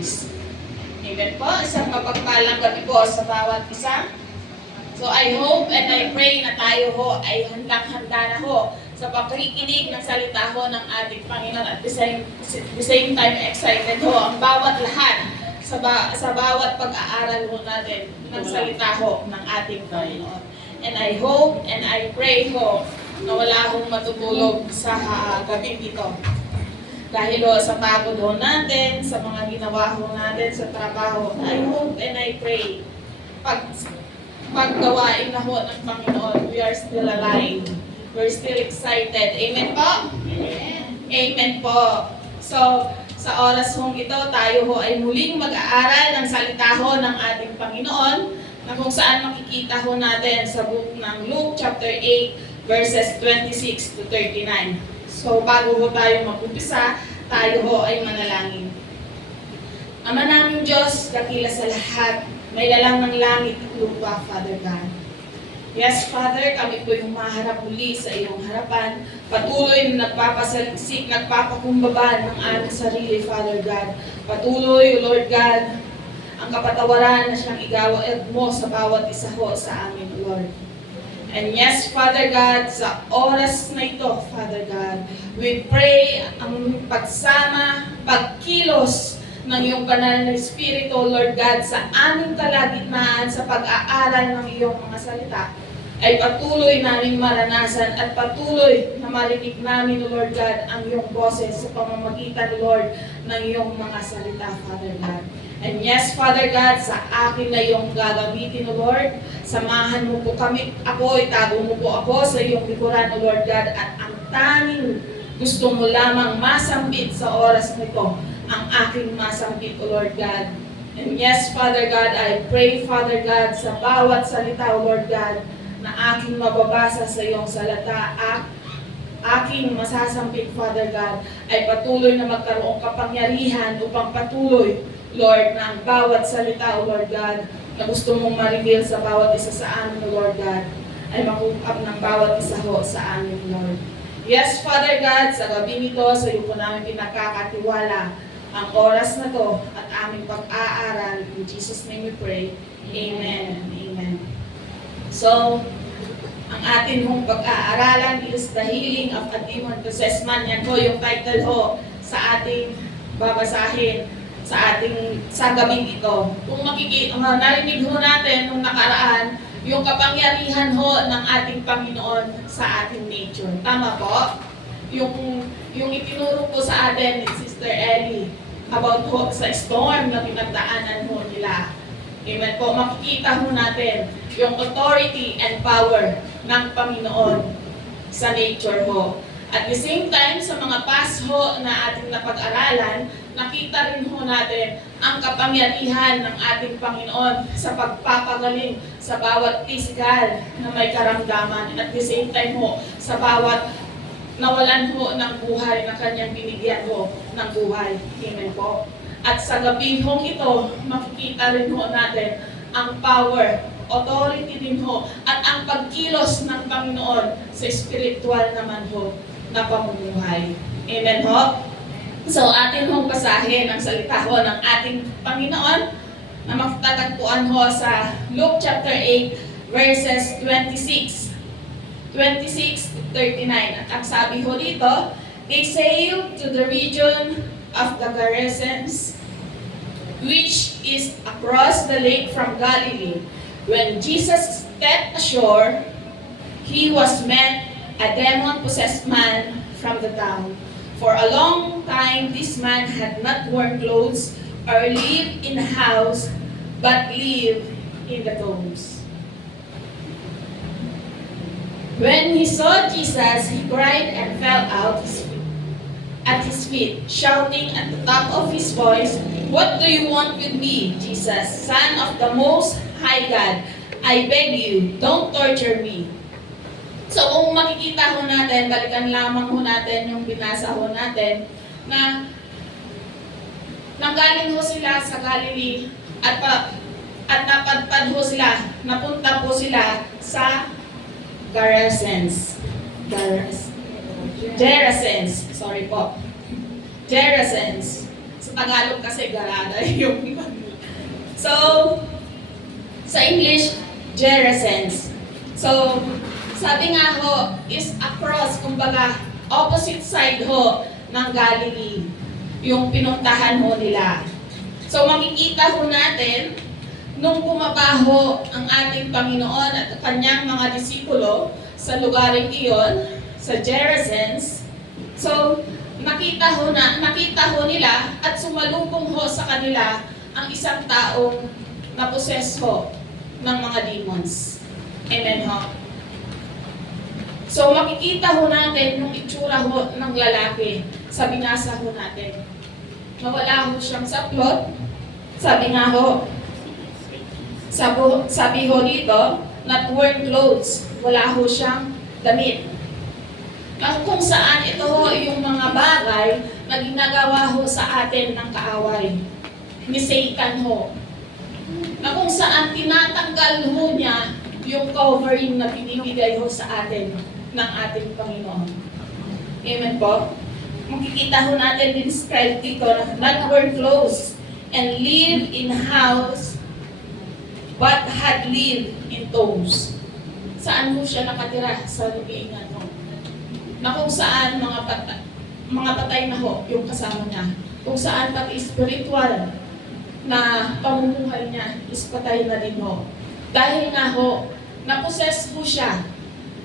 service. Amen po. Isang mapagpalang gabi po sa bawat isa. So I hope and I pray na tayo ho ay handang-handa na ho sa pakikinig ng salita ho ng ating Panginoon at the same time excited ho ang bawat lahat sa bawat pag-aaral ho natin ng salita ho ng ating Panginoon. And I hope and I pray ho na wala hong matutulog sa gabing ito. Dahil ho sa pagod ho natin, sa mga ginawa ho natin sa trabaho, I hope and I pray paggawain na ho ng Panginoon, we are still alive. We're still excited. Amen po? Amen. Amen po. So, sa oras hong ito, tayo ho ay muling mag-aaral ng salita ho ng ating Panginoon na kung saan makikita ho natin sa book ng Luke chapter 8 verses 26 to 39. So, bago ho tayo mag-umpisa, tayo ho ay manalangin. Ama naming Diyos, dakila sa lahat, may lalang ng langit at lupa, Father God. Yes, Father, kami po yung maharap muli sa iyong harapan. Patuloy na nagpapasaliksik, nagpapakumbaba ng aming sarili, Father God. Patuloy, Lord God, ang kapatawaran na siyang igawad mo sa bawat isa ho sa amin, Lord. And yes, Father God, sa oras na ito, Father God, we pray ang pagsama, pagkilos ng iyong banal na Espiritu, Lord God, sa aming kalagitnaan sa pag-aaral ng iyong mga salita, ay patuloy naming maranasan at patuloy na marinig namin, Lord God, ang iyong boses sa pamamagitan, Lord, ng iyong mga salita, Father God. And yes, Father God, sa akin na iyong gagamitin, Lord, samahan mo po kami, itago mo po ako sa iyong likuran, Lord God, at ang tanging gusto mo lamang masambit sa oras nito, ang aking masambit, O Lord God. And yes, Father God, I pray, Father God, sa bawat salita, O Lord God, na aking mababasa sa iyong salata, aking masasambit, Father God, ay patuloy na magkaroong kapangyarihan upang patuloy, Lord, na ang bawat salita, O Lord God, na gusto mong ma-reveal sa bawat isa sa amin, O Lord God, ay makukup ng bawat isa ho sa amin, Lord. Yes, Father God, sa gabi nito, sa iyo po namin pinagkakatiwala ang oras na to at aming pag-aaral. In Jesus' name we pray. Amen. Amen. So, ang atin hong pag-aaralan is The Healing of a Demon-Possessed Man. Yan po yung title ho sa ating babasahin sa gabing ito. Kung narinig ho natin nung nakaraan, yung kapangyarihan ho ng ating Panginoon sa ating nature. Tama po? Yung itinuro po sa atin ni Sister Ellie about ho sa storm na pinagdaanan ho nila. Amen po. Makikita ho natin yung authority and power ng Panginoon sa nature ho. At the same time, sa mga past ho na ating napag-aralan, nakita rin ho natin ang kapangyarihan ng ating Panginoon sa pagpapagaling sa bawat physical na may karamdaman. At the same time ho, sa bawat nawalan ho ng buhay na kanyang binigyan ho ng buhay. Amen po. At sa gabi hong ito, makikita rin ho natin ang power, authority din ho, at ang pagkilos ng Panginoon sa spiritual naman ho na pamumuhay. Amen ho? So atin hong basahin ang salita ho ng ating Panginoon na matatagpuan ho sa Luke chapter 8 verses 26 to 39. At ang sabi ho dito, they sailed to the region of the Gerasenes, which is across the lake from Galilee. When Jesus stepped ashore, he was met a demon-possessed man from the town. For a long time, this man had not worn clothes or lived in a house, but lived in the tombs. When he saw Jesus, he cried and fell out at his feet, shouting at the top of his voice, "What do you want with me, Jesus, Son of the Most High God? I beg you, don't torture me." So kung makikita ho natin, balikan lamang ho natin yung binasa ho natin, na nanggaling ho sila sa Galilee at napadpad ho sila, napunta po sila sa Gerasenes. Gerasenes. Sorry po. Gerasenes. So Sa Tagalog kasi garada yung So, sa English, Gerasenes. So, sabi nga ho, is across, kumbaga, opposite side ho ng Galilee, yung pinuntahan ho nila. So, makikita ho natin, nung bumabaho ang ating Panginoon at kanyang mga disipulo sa lugaring iyon, sa Gerasenes, so, nakita ho nila at sumalubong ho sa kanila ang isang taong naposes ho ng mga demons. Amen ho. So makikita ho natin yung itsura ho ng lalaki sa binasa ho natin. Nawala ho siyang saplot. Sabi nga ho, sabi ho dito, not worn clothes. Wala ho siyang damit. Kung saan ito ho yung mga bagay na ginagawa ho sa atin ng kaaway ni Satan ho. Na kung saan tinatanggal ho niya yung covering na binibigay ho sa atin ng ating Panginoon. Amen po? Makikita ho natin described dito na not wear clothes and live in house but had lived in tombs. Saan ho siya nakatira? Sa lubingan ho. Na kung saan mga patay na ho yung kasama niya. Kung saan pati spiritual na pamumuhay niya is patay na din ho. Dahil nga ho, na-possess ho siya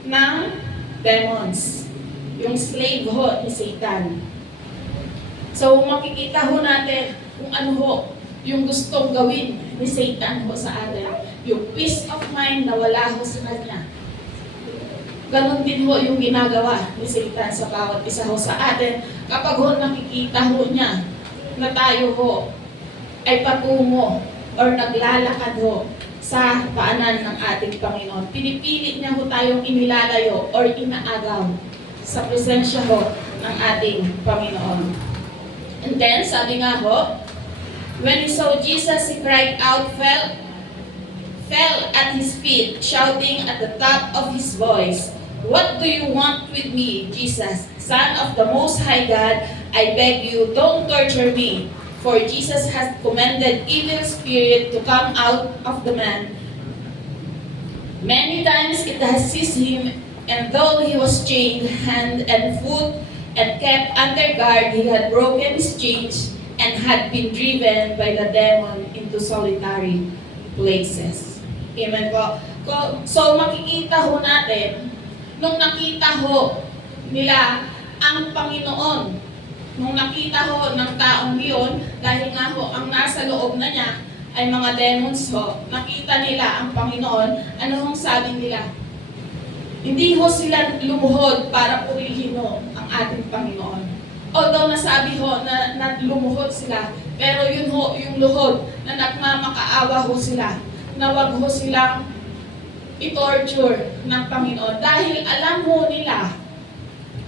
ng demons. Yung slave ho ni Satan. So makikita ho natin kung ano ho yung gustong gawin ni Satan ho sa atin. Yung peace of mind na wala ho sa kanya. Ganon din ho yung ginagawa ni Satan sa bawat isa ho sa atin kapag ho nakikita ho niya na tayo ho ay patungo or naglalakad ho sa paanan ng ating Panginoon. Pinipilit niya ho tayong inilalayo or inaagaw sa presensya ho ng ating Panginoon. And then, sabi nga ho, when he saw Jesus, he cried out, fell at his feet, shouting at the top of his voice, "What do you want with me, Jesus, Son of the Most High God? I beg you, don't torture me. For Jesus has commanded evil spirit to come out of the man. Many times it has seized him, and though he was chained hand and foot and kept under guard, he had broken his chains and had been driven by the demon into solitary places." Amen po. So makikita ho natin, nung nakita ho nila ang Panginoon, nung nakita ho ng taong iyon, dahil nga ho ang nasa loob na niya ay mga demons ho, nakita nila ang Panginoon, ano hong sabi nila? Hindi ho sila lumuhod para purihin ho ang ating Panginoon. Although nasabi ho na lumuhod sila, pero yun ho yung luhod na nagmamakaawa ho sila, na wag ho silang i-torture ng Panginoon dahil alam ho nila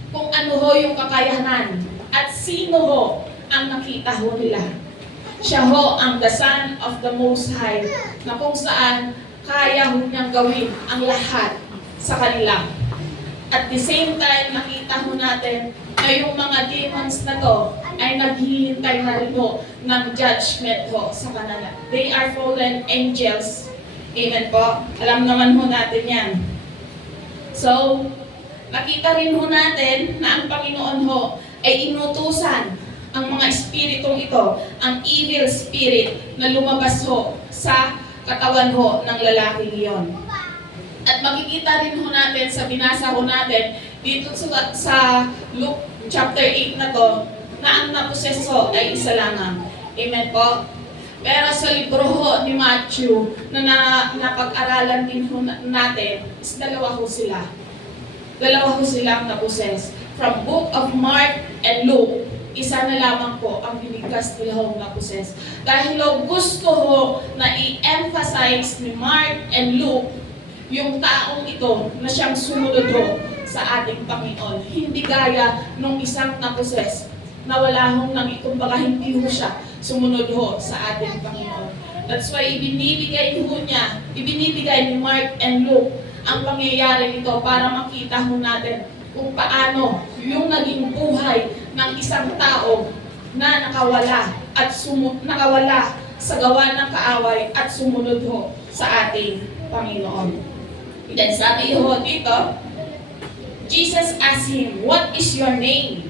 kung ano ho yung kakayanan at sino ho ang nakita ho nila. Siya ho ang the Son of the Most High na kung saan kaya ho niyang gawin ang lahat sa kanila. At the same time, nakita ho natin na yung mga demons na to ay naghihintay na rin ho ng judgment ho sa kanila. They are fallen angels. Amen po? Alam naman ho natin yan. So, nakita rin ho natin na ang Panginoon ho ay inutusan ang mga espiritong ito, ang evil spirit na lumabas ho sa katawan ho ng lalaking iyon. At makikita rin ho natin sa binasa ho natin dito sa Luke chapter 8 na to, na ang naposeso ay isa lamang. Amen po? Pero sa libro ho ni Matthew na napag-aralan din ho natin, is dalawa ho sila. Dalawa ho silang naposes. From book of Mark and Luke, isa na lamang po ang binigkas nila ho naposes. Dahil ho gusto ho na i-emphasize ni Mark and Luke yung taong ito na siyang sumunod ho sa ating Panginoon. Hindi gaya nung isang naposes na wala hong kumbaga hindi ho siya sumunod ho sa ating Panginoon. That's why ibinibigay ni Mark and Luke ang pangyayari nito para makita ho natin kung paano yung naging buhay ng isang tao na nakawala sa gawa ng kaaway at sumunod ho sa ating Panginoon. Then sabi ho dito, Jesus asked him, "What is your name?"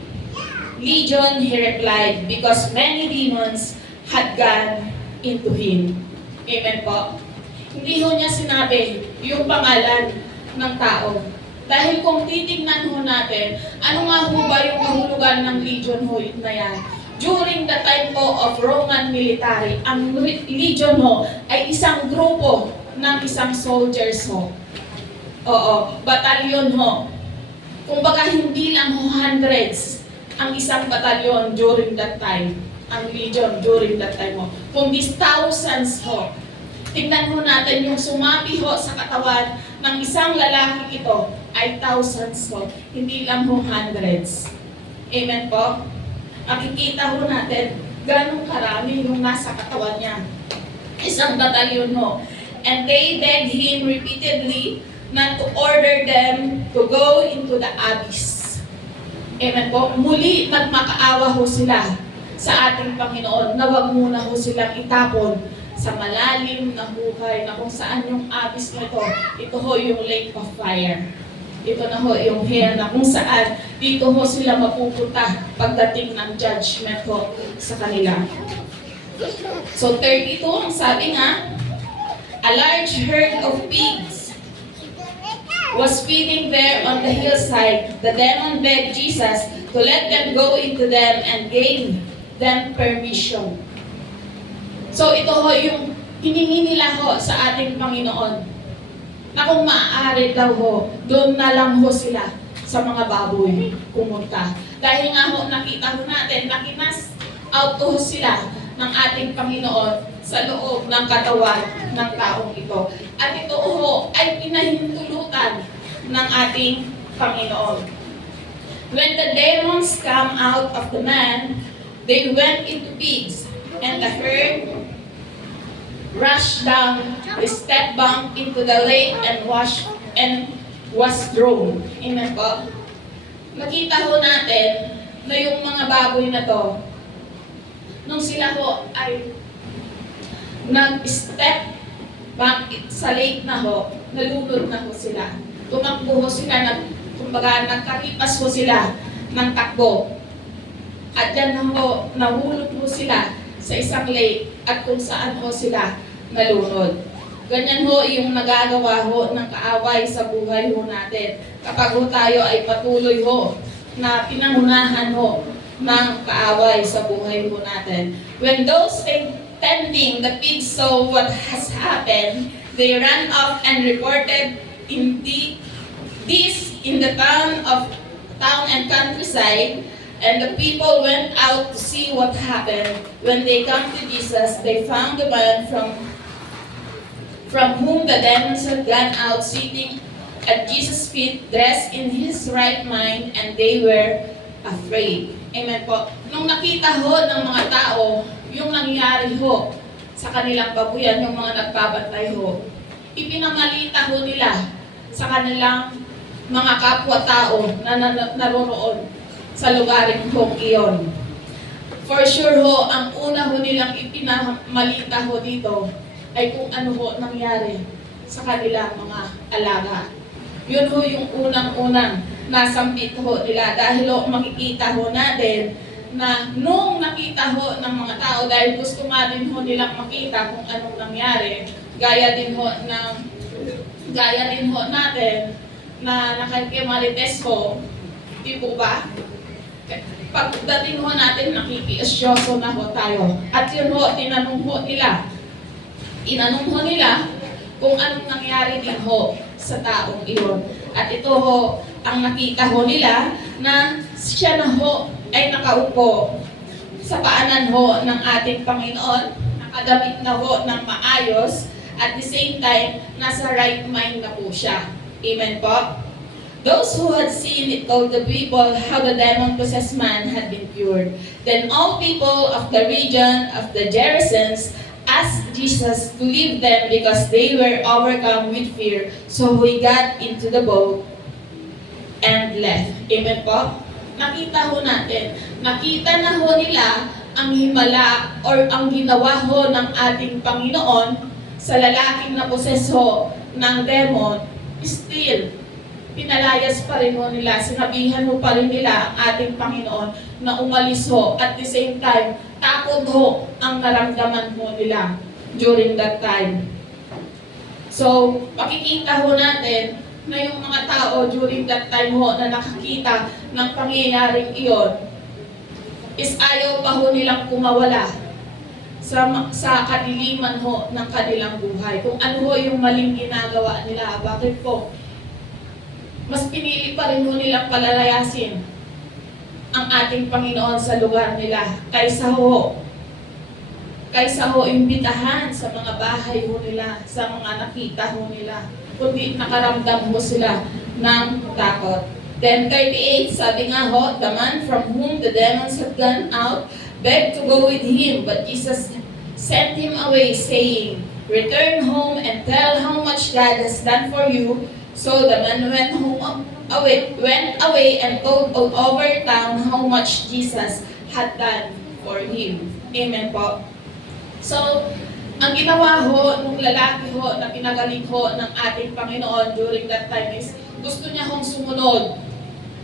"Legion," he replied, because many demons had gone into him. Amen po. Hindi ho niya sinabi yung pangalan ng tao. Dahil kung titignan ho natin, ano nga ho ba yung kahulugan ng legion ho na yan? During the time po of Roman military, ang legion ho ay isang grupo ng isang soldiers ho. Oo, batalyon ho. Kumbaga hindi lang ho hundreds ang isang batalyon during that time. Ang legion during that time ho. Kundi thousands ho. Tingnan ho natin yung sumapi ho sa katawan ng isang lalaki ito ay thousands ho. Hindi lang ho hundreds. Amen po? Makikita ho natin ganong karami yung nasa katawan niya. Isang batalyon ho. And they begged him repeatedly not to order them to go into the abyss. Amen po? Muli nagmakaawa ho sila sa ating Panginoon na wag muna ho silang itapon sa malalim na buhay na kung saan yung abyss nito. Ito ho yung lake of fire. Ito na ho yung hell na kung saan dito ho sila mapupunta pagdating ng judgment ho sa kanila. So 32, ang sabi nga, a large herd of pigs was feeding there on the hillside. The demon begged Jesus to let them go into them and gave them permission. So ito ho yung hiningi nila ho sa ating Panginoon na kung maaari daw ho, doon na lang ho sila sa mga baboy pumunta. Dahil nga ho, nakita ho natin, nakinas out ho sila ng ating Panginoon sa loob ng katawan ng taong ito. At ito ho ay pinahintulutan ng ating Panginoon. When the demons come out of the man, they went into pigs, and the herd rushed down the step bank into the lake and was drowned. Amen po? Nakita ho natin na yung mga baboy na to, nung sila ho ay nag-step back sa lake na ho, nalulod na ho sila. Tumakbo ho sila, kumbaga nagkaripas ho sila ng takbo. At yan na ho, nahulog ho sila sa isang lake at kung saan ho sila nalunod. Ganyan ho yung nagagawa ho ng kaaway sa buhay ho natin. Kapag ho tayo ay patuloy ho na pinangunahan ho ng kaaway sa buhay ho natin. When those tending the pigs saw what has happened, they ran off and reported this in the town and countryside. And the people went out to see what happened. When they come to Jesus, they found the man from whom the demons had gone out sitting at Jesus' feet, dressed in his right mind, and they were afraid. Amen po. Nung nakita ho ng mga tao, yung nangyari ho sa kanilang babuyan, yung mga nagbabantay ho, ipinamalita ho nila sa kanilang mga kapwa-tao na naroroon sa lugaring hong iyon. For sure ho, ang una ho nilang ipinamalita ho dito ay kung ano ho nangyari sa kanilang mga alaga. Yun ho yung unang-unang nasambit ho nila dahil ho makikita ho natin na nung nakita ho ng mga tao dahil gusto nga din ho nilang makita kung anong nangyari, gaya din ho natin na nakikimarites ho, di po ba? Pagdating ho natin, nakikiasyoso na ho tayo. At yun ho, tinanong ho nila kung anong nangyari din ho sa taong iyon. At ito ho, ang nakita ho nila na siya na ho ay nakaupo sa paanan ho ng ating Panginoon, nakadamit na ho ng maayos, at the same time, nasa right mind na po siya. Amen po? Those who had seen it told the people how the demon-possessed man had been cured. Then all people of the region of the Gerasenes asked Jesus to leave them because they were overcome with fear. So he got into the boat and left. Amen po? nakita ho natin. Nakita na ho nila ang himala or ang ginawa ho ng ating Panginoon sa lalaking na poseso ng demon. Still, pinalayas pa rin ho nila, sinabihan ho pa rin nila ang ating Panginoon na umalis ho. At the same time, takot ho ang naramdaman ho nila during that time. So, makikita ho natin na yung mga tao during that time ho na nakakita ng pangyayaring iyon is ayaw pa ho nilang kumawala sa kadiliman ho ng kanilang buhay. Kung ano ho yung maling ginagawa nila, bakit po? Mas pinili pa rin ho nilang palalayasin ang ating Panginoon sa lugar nila kaysa ho imbitahan sa mga bahay ho nila, sa mga nakita ho nila, kundi nakaramdam ho sila ng takot. Then 38, sabi nga ho, the man from whom the demons had gone out begged to go with him, but Jesus sent him away, saying, return home and tell how much God has done for you. So the man went away and told all over town how much Jesus had done for him. Amen po. So, ang ginawa ho nung lalaki ho na pinagaling ho ng ating Panginoon during that time is gusto niya hong sumunod.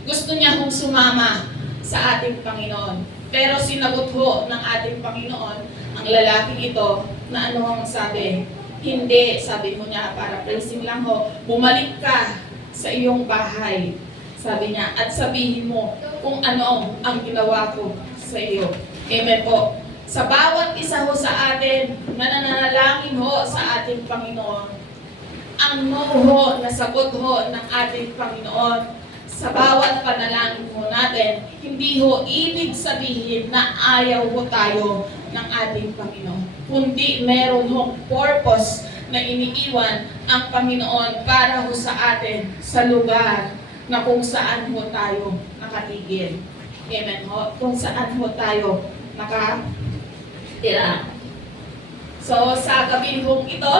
Gusto niya hong sumama sa ating Panginoon. Pero sinagot ho ng ating Panginoon ang lalaking ito na ano ang sabi? Hindi, sabi mo niya, para praising lang ho, bumalik ka sa iyong bahay. Sabi niya, at sabihin mo kung ano ang ginawa ko sa iyo. Amen po. Sa bawat isa ho sa atin na nananalangin ho sa ating Panginoon, ang no ho, nasagot ho ng ating Panginoon sa bawat panalangin ho natin, hindi ho ibig sabihin na ayaw ho tayo ng ating Panginoon. Kundi meron ho purpose na iniiwan ang Panginoon para ho sa atin sa lugar na kung saan ho tayo nakatigil. Amen ho? Kung saan ho tayo nakatira. So, sa gabi hong ito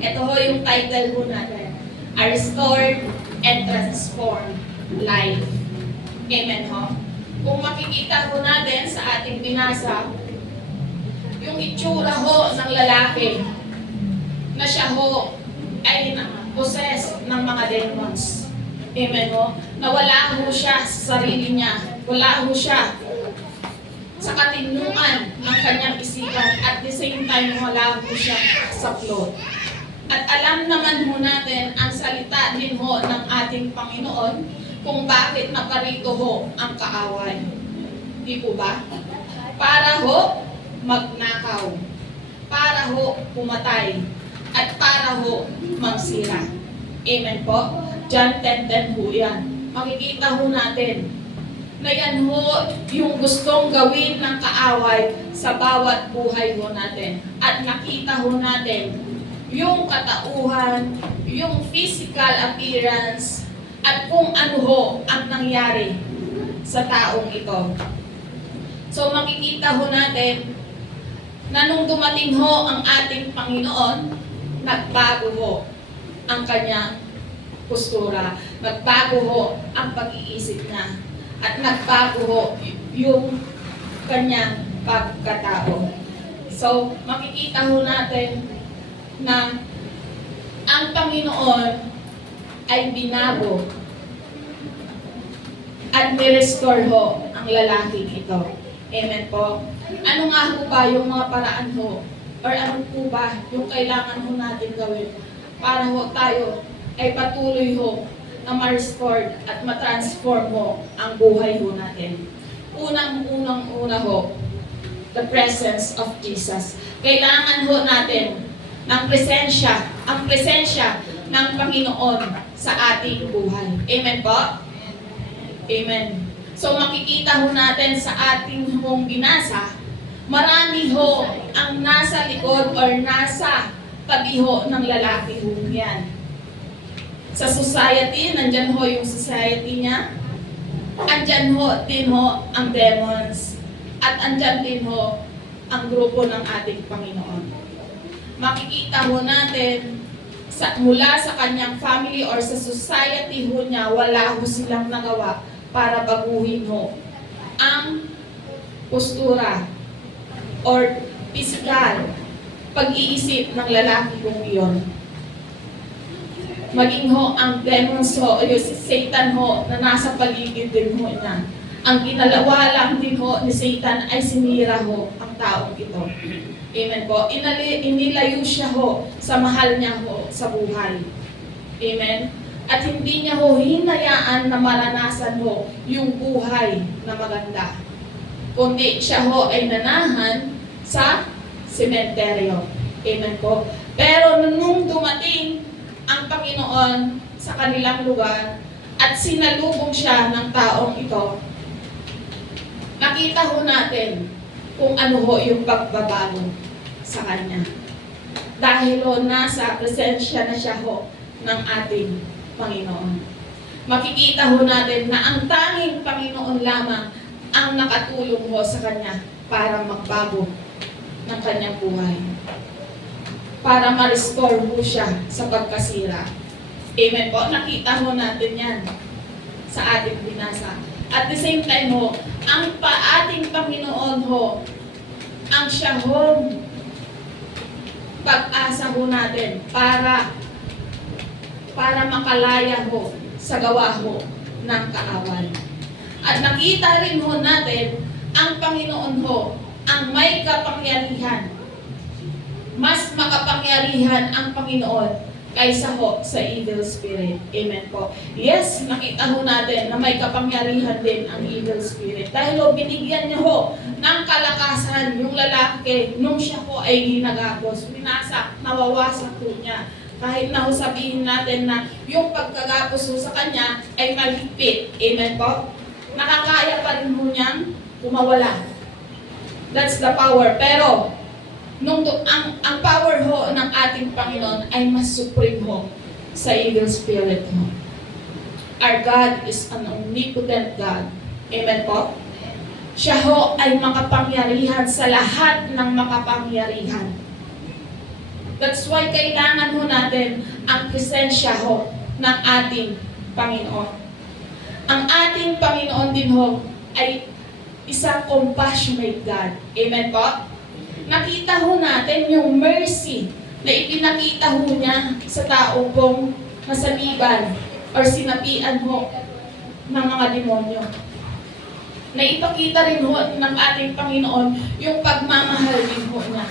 ho yung title ho natin. A Restored and Transformed Life. Amen ho? Kung makikita ho natin sa ating binasa, yung itsura ho ng lalaki na siya ho ay possessed ng mga demons. Amen ho? Na wala ho siya sa sarili niya. Wala ho siya sa katinungan ng kanyang isipan, at the same time wala ho siya sa plot. At alam naman ho natin ang salita din ho ng ating Panginoon kung bakit naparito ho ang kaaway. Di po ba? Para ho magnakaw, para ho pumatay, at para ho magsira. Amen po? John 10:10 ho yan. Makikita ho natin na yan ho yung gustong gawin ng kaaway sa bawat buhay ho natin. At nakita ho natin yung katauhan, yung physical appearance, at kung ano ho ang nangyari sa taong ito. So makikita ho natin na nung dumating ho ang ating Panginoon, nagbago ho ang kanyang postura, nagbago ho ang pag-iisip niya, at nagbago ho yung kanyang pagkatao. So, makikita ho natin na ang Panginoon ay binago at nirestore ho ang lalaking ito. Amen po. Ano nga ho ba yung mga paraan ho? Or ano po ba yung kailangan ho natin gawin para ho tayo ay patuloy ho na ma-restore at ma-transform ho ang buhay ho natin? Unang-una ho, the presence of Jesus. Kailangan ho natin ng presensya, ang presensya ng Panginoon sa ating buhay. Amen po? Amen. So makikita ho natin sa ating hong binasa, marami ho ang nasa likod or nasa tabi ho ng lalaki ho yan. Sa society, nandyan ho yung society niya. Andyan ho din ho ang demons. At andyan din ho ang grupo ng ating Panginoon. Makikita ho natin mula sa kanyang family or sa society ho niya, wala ho silang nagawa para baguhin ho ang postura or physical pag-iisip ng lalaki kong iyon. Maging ho ang demons ho, o si Satan ho, na nasa paligid din ho niya. Ang ginalawa lang din ho ni Satan ay sinira ho ang taong ito. Amen po. Inilayo siya ho sa mahal niya ho sa buhay. Amen. At hindi niya ho hinayaan na maranasan ho yung buhay na maganda. Kundi siya ho ay nanahan sa sementeryo. Amen po. Pero nung dumating ang Panginoon sa kanilang lugar at sinalubong siya ng taong ito, nakita ho natin kung ano ho yung pagbabago sa kanya. Dahil ho nasa presensya na siya ho ng ating Panginoon. Makikita ho natin na ang tanging Panginoon lamang ang nakatulong ho sa kanya para magbago ng kanyang buhay. Para ma-restore ho siya sa pagkasira. Amen po. Nakita ho natin yan sa ating binasa. At the same time ho, ang ating Panginoon ho, ang siya ho, pag-asa ho natin para makalaya ho sa gawa ho ng kaaway. At nakita rin ho natin ang Panginoon ho, ang may kapangyarihan. Mas makapangyarihan ang Panginoon kaysa ho sa evil spirit. Amen po. Yes, nakita ho natin na may kapangyarihan din ang evil spirit. Dahil ho, binigyan niya ho ng kalakasan yung lalaki nung siya ho ay ginagapos. Winasak, nawawasak ho niya. Kahit na ho sabihin natin na yung pagkagapos ho sa kanya ay mahigpit. Amen po. Nakakaya pa rin ho niyang kumawala. That's the power. Pero, ang power ho ng ating Panginoon ay mas supreme ho sa evil spirit ho. Our God is an omnipotent God. Amen po? Siya ho ay makapangyarihan sa lahat ng makapangyarihan. That's why kailangan ho natin ang presensya ho ng ating Panginoon. Ang ating Panginoon din ho ay isang compassionate God. Amen po? Nakita ho natin yung mercy na ipinakita ho niya sa tao pong masaniban or sinapian ho ng mga demonyo. Naipakita rin ho ng ating Panginoon yung pagmamahal din ho niya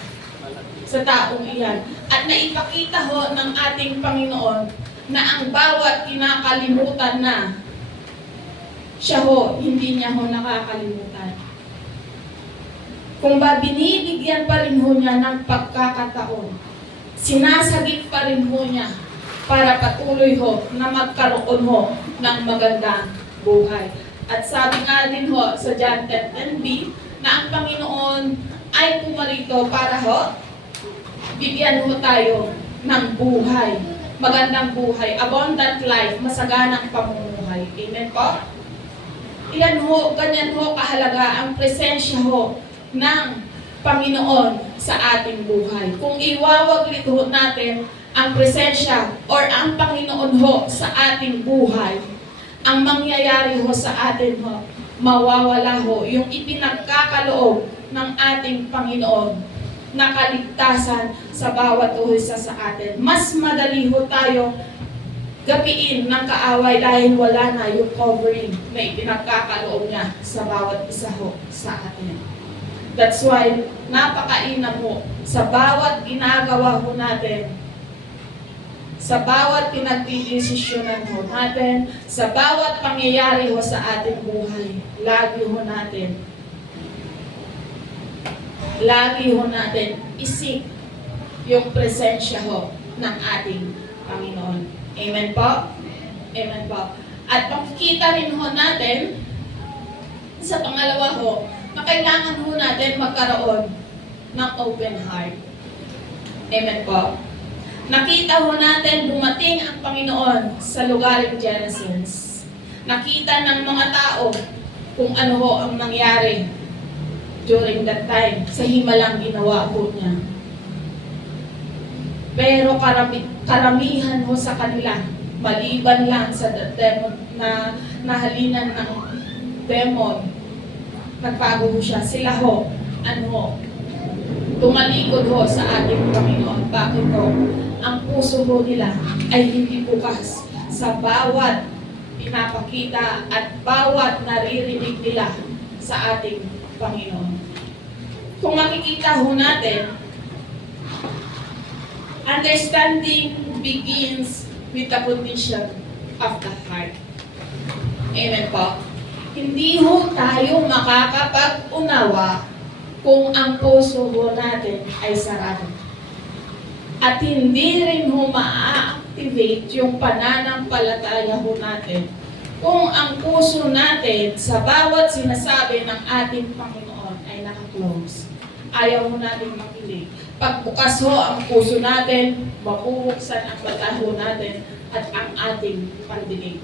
sa taong iyan. At naipakita ho ng ating Panginoon na ang bawat kinakalimutan na siya ho, hindi niya ho nakakalimutan. Kung ba binibigyan pa rin ho niya ng pagkakataon, sinasagip pa rin ho niya para patuloy ho na magkaroon ho ng magandang buhay. At sabi nga din ho sa John 10:10b na ang Panginoon ay pumarito para ho, bigyan ho tayo ng buhay, magandang buhay, abundant life, masaganang pamumuhay. Amen po? Iyan ho, ganyan ho kahalaga ang presensya ho ng Panginoon sa ating buhay. Kung iwawaglit ho natin ang presensya or ang Panginoon ho sa ating buhay, ang mangyayari ho sa atin ho, mawawala ho yung ipinagkakaloob ng ating Panginoon na kaligtasan sa bawat isa sa atin. Mas madali ho tayo gapiin ng kaaway dahil wala na yung covering na ipinagkakaloob niya sa bawat isa ho sa atin. That's why, napakainam mo sa bawat ginagawa ho natin, sa bawat pinagdidesisyonan ho natin, sa bawat pangyayari ho sa ating buhay. Lagi ho natin isip yung presensya ho ng ating Panginoon. Amen po? Amen po. At makikita rin ho natin, sa pangalawa ho, na kailangan ho natin magkaroon ng open heart. Amen po. Nakita ho natin dumating ang Panginoon sa lugar ng Genesis. Nakita ng mga tao kung ano ho ang nangyari during that time sa himalang ginawa ho niya. Pero karamihan ho sa kanila, maliban lang sa demon na nahalinan ng demon, nagbago ho siya. Sila ho, ano ho, tumalikod ho sa ating Panginoon. Bakit ho? Ang puso ho nila ay hindi bukas sa bawat pinapakita at bawat naririnig nila sa ating Panginoon. Kung makikita ho natin, understanding begins with the condition of the heart. Amen po? Hindi ho tayo makakapag-unawa kung ang puso ho natin ay sarado. At hindi rin ho ma-activate yung pananampalataya ho natin kung ang puso natin sa bawat sinasabi ng ating Panginoon ay naka-close. Ayaw ho natin makinig. Pagbukas ho ang puso natin, mabubuksan ang mata ho natin at ang ating pandinig.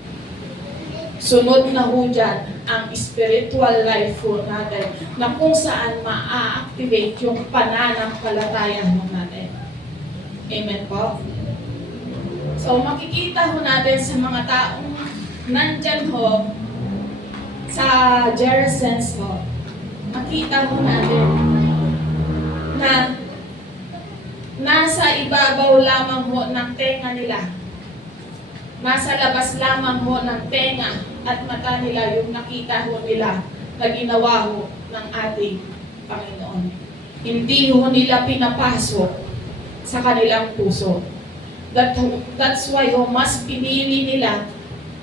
Sunod na ho dyan ang spiritual life ho natin na kung saan ma-activate yung pananampalataya ho natin. Amen po? So makikita ho natin sa mga taong nandyan ho sa Gersens ho, makita ho natin na nasa ibabaw lamang ho ng tenga nila. Nasa labas lamang ho ng tenga at mata nila yung nakita ho nila na ginawa ho ng ating Panginoon. Hindi ho nila pinapasok sa kanilang puso. That's why ho mas pinili nila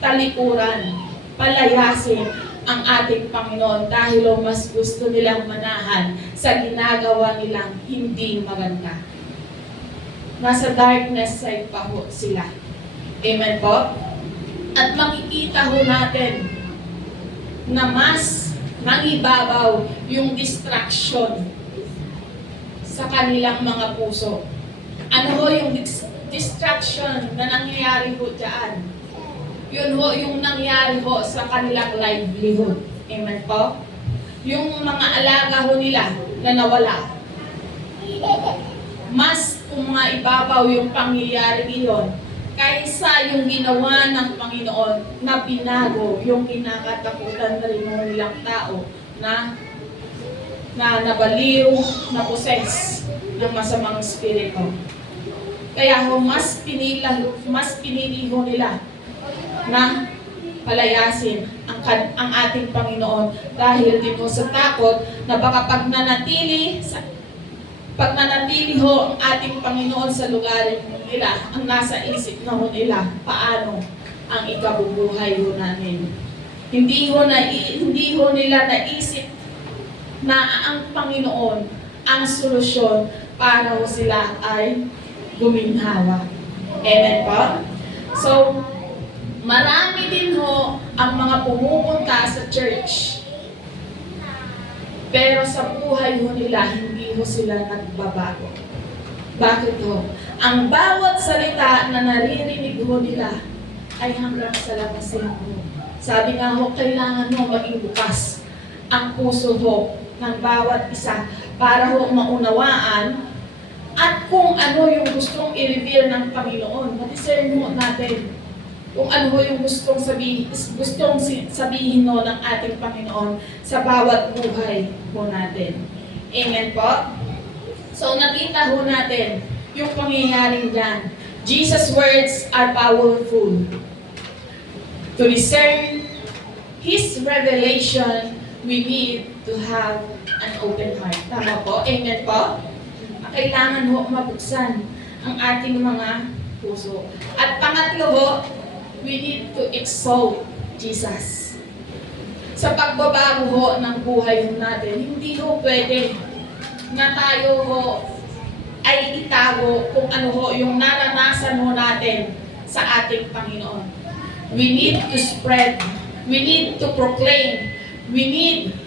talikuran, palayasin ang ating Panginoon dahil ho mas gusto nilang manahan sa ginagawa nilang hindi maganda. Nasa darkness side pa ho sila. Amen po? At makikita ho natin na mas nangibabaw yung distraction sa kanilang mga puso. Ano ho yung distraction na nangyayari ho dyan? Yun ho yung nangyayari ho sa kanilang livelihood. Amen po? Yung mga alaga ho nila na nawala. Mas ibabaw yung pangyayari iyon kaysa yung ginawa ng Panginoon na binago yung kinakatakutan na rin nilang tao na nabaliw, na poses ng masamang espiritu. Kaya ho, mas pinili ho nila na palayasin ang ating Panginoon dahil din ho sa takot na baka pag nanatili ho ang ating Panginoon sa lugar nila, ang nasa isip na ho nila, paano ang ikabubuhay ho namin. Hindi ho nila naisip na ang Panginoon ang solusyon para ho sila ay guminhawa. Amen po? So, marami din ho ang mga pumupunta sa church. Pero sa buhay ho nila, hindi ho sila nagbabago. Bakit ho? Ang bawat salita na naririnig ho nila ay hanggang sa labas ho. Sabi nga ho, kailangan ho maging bukas ang puso ho ng bawat isa para ho maunawaan at kung ano yung gustong i-reveal ng Panginoon. Matisern ho natin kung ano ho yung gustong sabihin ho ng ating Panginoon sa bawat buhay ho natin. Amen po? So nakita ho natin yung pangyayaring dyan. Jesus' words are powerful. To discern His revelation, we need to have an open heart. Tama po? Amen po? Kailangan ho mabuksan ang ating mga puso. At pangatlo ho, we need to exalt Jesus. Sa pagbabago ho ng buhay natin, hindi ho pwede na tayo ho ay itago kung ano ho yung naranasan ho natin sa ating Panginoon. We need to spread, we need to proclaim, we need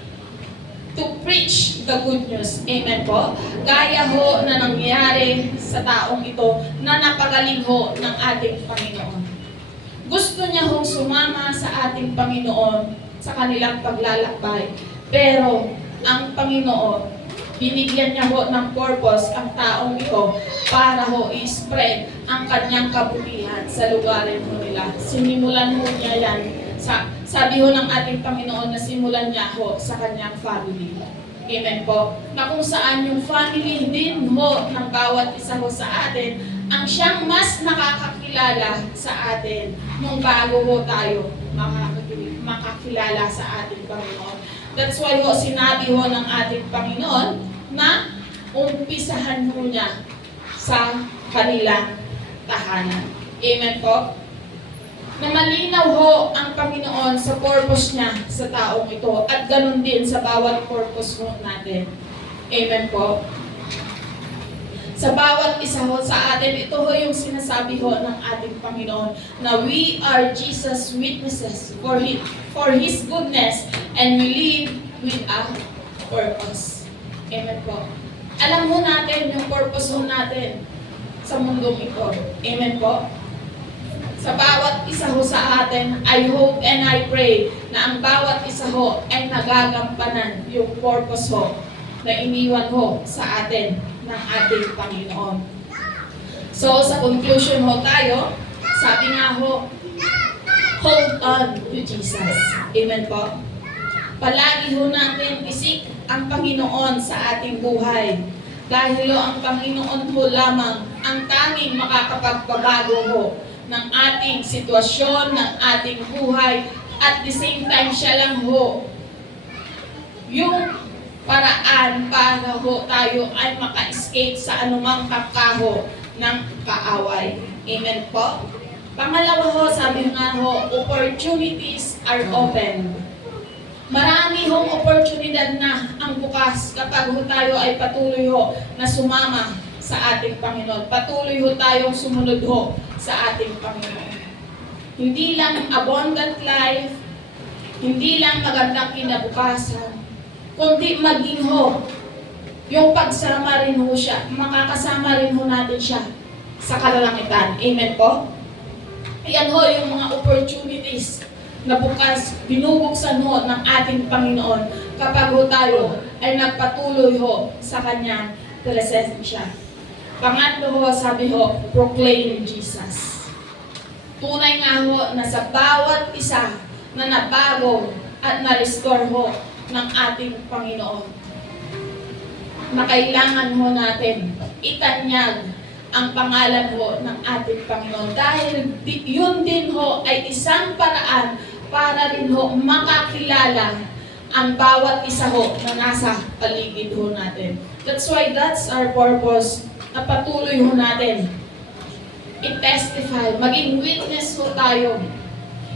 to preach the good news. Amen po? Gaya ho na nangyari sa taong ito na napagaling ho ng ating Panginoon. Gusto niya hong sumama sa ating Panginoon sa kanilang paglalakbay. Pero ang Panginoon, binigyan niya ho ng purpose ang taong ito para ho i-spread ang kanyang kabutihan sa lugarin ho nila. Sinimulan ho niya yan sa Sabi ho ng ating Panginoon na simulan niya ho sa kanyang family. Amen po. Na kung saan yung family din ho ng bawat isa ho sa atin ang siyang mas nakakakilala sa atin nung bago ho tayo makakilala sa ating Panginoon. That's why ho sinabi ho ng ating Panginoon na umpisahan ho niya sa kanilang tahanan. Amen po. Na malinaw ho ang Panginoon sa purpose niya sa taong ito at ganun din sa bawat purpose ho natin. Amen po. Sa bawat isa ho sa atin, ito ho yung sinasabi ho ng ating Panginoon na we are Jesus' witnesses for His goodness and we live with a purpose. Amen po. Alam ho natin yung purpose ho natin sa mundong ito. Amen po. Sa bawat isa ho sa atin, I hope and I pray na ang bawat isa ho ay nagagampanan yung purpose ho na iniwan ho sa atin ng ating Panginoon. So, sa conclusion ho tayo, sabi nga ho, hold on to Jesus. Amen po. Palagi ho natin isik ang Panginoon sa ating buhay. Dahil ho ang Panginoon ho lamang ang tanging makakapagpabago ho ng ating sitwasyon, ng ating buhay, at the same time siya lang ho yung paraan para ho tayo ay maka-escape sa anumang kakaho ng kaaway. Amen po. Pangalawa ho, sabi nga ho, opportunities are open. Marami hong oportunidad na ang bukas kapag ho tayo ay patuloy ho na sumama sa ating Panginoon. Patuloy ho tayong sumunod ho sa ating Panginoon. Hindi lang abundant life, hindi lang magandang kinabukasan, kundi maging ho, yung pagsama rin ho siya, makakasama rin ho natin siya sa kalangitan. Amen po? Yan ho yung mga opportunities na bukas binubuksan ho ng ating Panginoon kapag ho tayo ay nagpatuloy ho sa kanyang presensya. Pangatlo ho, sabi ho, proclaim Jesus. Tunay nga ho na sa bawat isa na nabago at na-restore ho ng ating Panginoon, na kailangan ho natin itanyag ang pangalan ho ng ating Panginoon. Dahil yun din ho ay isang paraan para rin ho makakilala ang bawat isa ho na nasa paligid ho natin. That's why that's our purpose, na patuloy ho natin i-testify, maging witness ho tayo,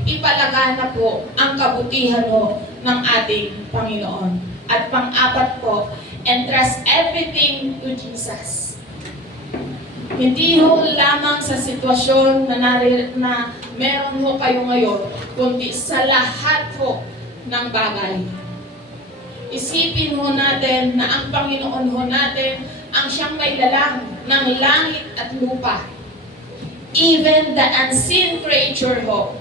ipalaganap po ang kabutihan ho ng ating Panginoon. At pang-apat po, entrust everything to Jesus. Hindi ho lamang sa sitwasyon na meron ho kayo ngayon, kundi sa lahat ho ng bagay. Isipin ho natin na ang Panginoon ho natin ang siyang may lalang ng langit at lupa. Even the unseen creature ho.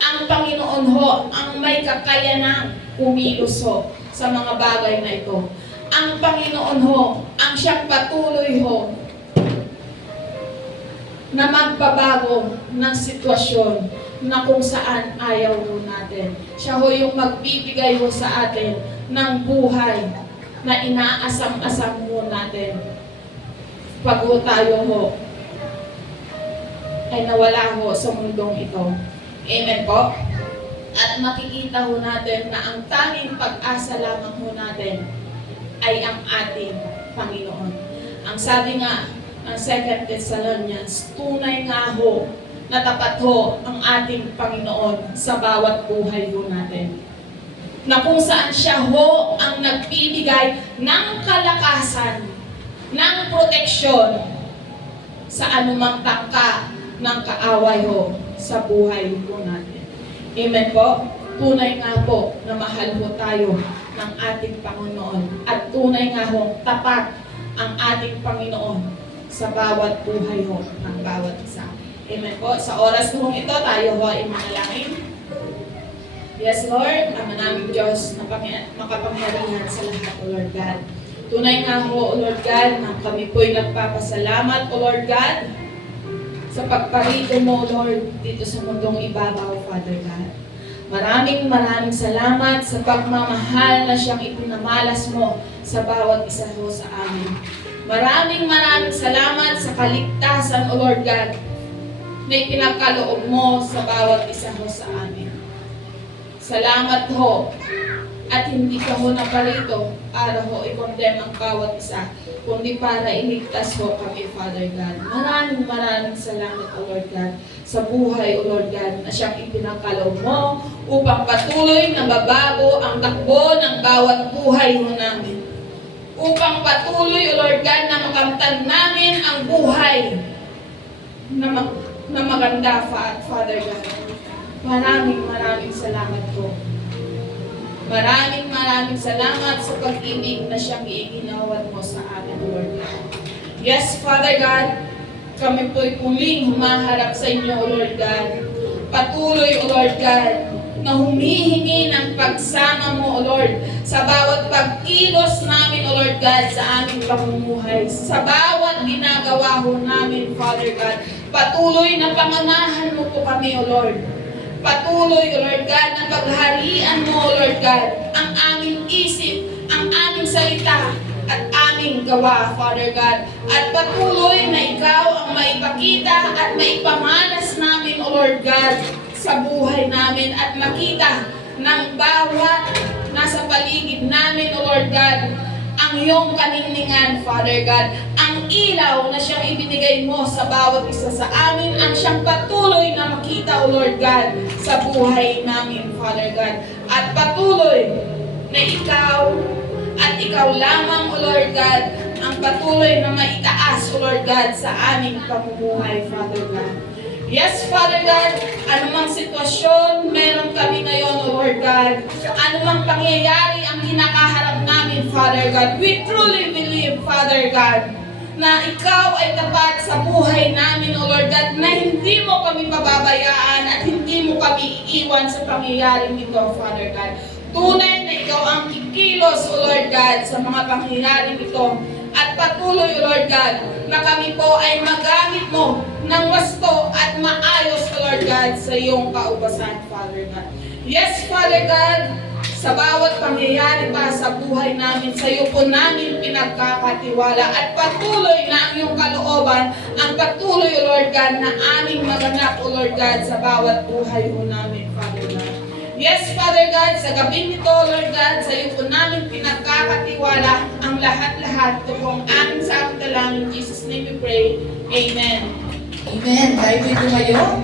Ang Panginoon ho ang may kakayanang kumilos ho sa mga bagay na ito. Ang Panginoon ho ang siyang patuloy ho na magbabago ng sitwasyon na kung saan ayaw ho natin. Siya ho yung magbibigay ho sa atin ng buhay na inaasam-asam ho natin. Pag ho tayo ho ay nawala ho sa mundong ito. Amen po? At makikita ho natin na ang tanging pag-asa lamang ho natin ay ang ating Panginoon. Ang sabi nga ng 2 Thessalonians, tunay nga ho na tapat ho ang ating Panginoon sa bawat buhay ho natin. Na kung saan siya ho ang nagbibigay ng kalakasan, ng proteksyon sa anumang tangka ng kaaway ho sa buhay po natin. Amen po? Tunay nga po na mahal ho tayo ng ating Panginoon at tunay nga ho tapat ang ating Panginoon sa bawat buhay ho ng bawat isa. Amen po? Sa oras po ito, tayo ho ay manalangin. Yes, Lord, Ama naming Diyos na makapangyarihan sa lahat, O Lord God. Tunay nga ho, O Lord God, na kami po'y nagpapasalamat, O Lord God, sa pagparito mo, Lord, dito sa mundong ibabaw, Father God. Maraming salamat sa pagmamahal na siyang ipinamalas mo sa bawat isa ho sa amin. Maraming salamat sa kaligtasan, O Lord God, na ipinagkaloob mo sa bawat isa ho sa amin. Salamat ho. At hindi ka ho naparito para ho i-condemn ang bawat isa, kundi para iligtas ho kami, Father God. Maraming salamat, O Lord God, sa buhay, O Lord God, na siyang ipinagkaloob mo upang patuloy na babago ang takbo ng bawat buhay ho namin. Upang patuloy, O Lord God, na makamtan namin ang buhay na maganda, Father God. Maraming salamat po. Maraming salamat sa pag-ibig na siyang iginawad mo sa amin, Lord God. Yes, Father God, kami po'y muling humaharap sa inyo, O Lord God. Patuloy, O Lord God, na humihingi ng pagsama mo, O Lord, sa bawat pagkilos namin, O Lord God, sa aming pamumuhay. Sa bawat ginagawa ho namin, Father God. Patuloy na panganahan mo po kami, O Lord. Patuloy, O Lord God, na pagharian mo, O Lord God, ang aming isip, ang aming salita, at aming gawa, Father God. At patuloy na ikaw ang maipakita at maipamalas namin, O Lord God, sa buhay namin at makita ng bawat nasa paligid namin, O Lord God, ang iyong kaningningan, Father God. Ang ilaw na siyang ibinigay mo sa bawat isa sa amin, ang siyang patuloy na makita, O Lord God, sa buhay namin, Father God. At patuloy na ikaw at ikaw lamang, O Lord God, ang patuloy na maitaas, O Lord God, sa aming pamumuhay, Father God. Yes, Father God, anumang sitwasyon meron kami ngayon, O Lord God, anumang pangyayari ang kinakaharap namin, Father God, we truly believe, Father God, na ikaw ay tapat sa buhay namin, O Lord God, na hindi mo kami pababayaan at hindi mo kami iiwan sa pangyayaring ito, Father God. Tunay na ikaw ang kikilos, O Lord God, sa mga pangyayaring ito. At patuloy, O Lord God, na kami po ay magamit mo ng wasto at maayos, O Lord God, sa iyong kaubasan, Father God. Yes, Father God, sa bawat pangyayari pa sa buhay namin, sa iyo po namin pinagkakatiwala at patuloy na ang iyong kalooban, ang patuloy, O Lord God, na aming maganap, O Lord God, sa bawat buhay po namin, Father God. Yes, Father God, sa gabing nito, Lord God, sa iyo po namin pinagkakatiwala ang lahat-lahat. Ito pong aming sa aming dalangin. In Jesus' name we pray. Amen. Amen. Tayo po kayo.